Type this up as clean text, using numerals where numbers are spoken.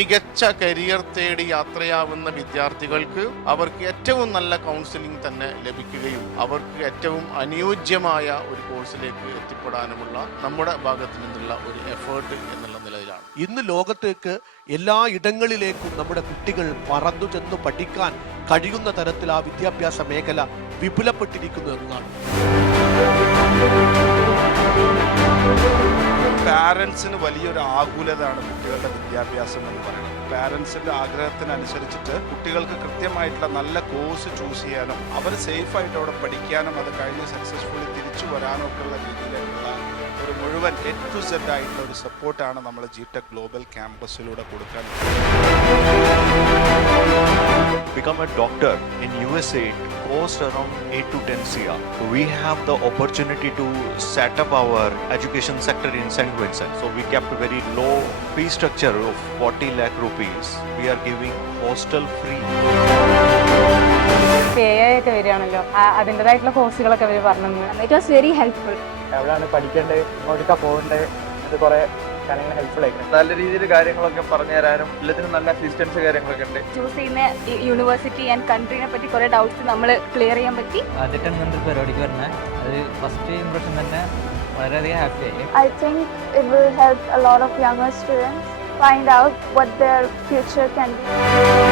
മികച്ച കരിയർ തേടി യാത്രയാവുന്ന വിദ്യാർത്ഥികൾക്ക് അവർക്ക് ഏറ്റവും നല്ല കൗൺസിലിംഗ് തന്നെ ലഭിക്കുകയും അവർക്ക് ഏറ്റവും അനുയോജ്യമായ ഒരു കോഴ്സിലേക്ക് എത്തിപ്പെടാനുമുള്ള നമ്മുടെ ഭാഗത്തു നിന്നുള്ള ഒരു എഫേർട്ട് എന്നുള്ള നിലയിലാണ്. ഇന്ന് ലോകത്തേക്ക് എല്ലാ ഇടങ്ങളിലേക്കും നമ്മുടെ കുട്ടികൾ പറന്നു ചെന്ന് പഠിക്കാൻ കഴിയുന്ന തരത്തിൽ ആ വിദ്യാഭ്യാസ മേഖല വിപുലപ്പെട്ടിരിക്കുന്നു എന്നതാണ്. പാരൻസിന് വലിയൊരു ആകുലതയാണ് കുട്ടികളുടെ വിദ്യാഭ്യാസം എന്ന് പറയുന്നത്. പാരൻസിൻ്റെ ആഗ്രഹത്തിനനുസരിച്ചിട്ട് കുട്ടികൾക്ക് കൃത്യമായിട്ടുള്ള നല്ല കോഴ്സ് ചൂസ് ചെയ്യാനും അവർ സേഫായിട്ട് അവിടെ പഠിക്കാനും അത് കഴിഞ്ഞ് സക്സസ്ഫുള്ളി തിരിച്ചു വരാനും ഒക്കെ ഉള്ള രീതിയിലുള്ള ഒരു മുഴുവൻ A to Z ആയിട്ടുള്ള ഒരു സപ്പോർട്ടാണ് നമ്മൾ GTech ഗ്ലോബൽ ക്യാമ്പസിലൂടെ കൊടുക്കാൻ. Become a doctor in USA, it costs around 8 to 10 CR. We have the opportunity to set up our education sector in St. Vincent. So we kept a very low fee structure of 40 lakh rupees. We are giving hostel free. ആയിട്ട് വരികയാണല്ലോ, അതിൻ്റെതായിട്ടുള്ള കോഴ്സുകളൊക്കെ അവർ പറഞ്ഞു. It was very helpful. എവിടെയാണ് പഠിക്കേണ്ടത്, എവിടേക്കാ പോകേണ്ടത്, അത് കുറേ കാര്യങ്ങൾ ഹെൽപ്ഫുൾ ആയിരിക്കും. നല്ല രീതിയിൽ കാര്യങ്ങളൊക്കെ പറഞ്ഞു തരാനും എല്ലാത്തിനും നല്ല അസിസ്റ്റൻസ് കാര്യങ്ങളൊക്കെ ഉണ്ട്. ചൂസ് ചെയ്യുന്ന യൂണിവേഴ്സിറ്റി ആൻഡ് കൺട്രീനെ പറ്റി കുറേ ഡൗട്ട്സ് നമ്മൾ ക്ലിയർ ചെയ്യാൻ പറ്റി. ആദ്യമായിട്ടാണ് ഇങ്ങനത്തെ പരിപാടിക്ക് വരുന്നത്. അത് ഫസ്റ്റ് ഇംപ്രഷൻ തന്നെ വളരെയധികം ഹാപ്പി ആയി. I think it will help a lot of younger students find out what their future can be.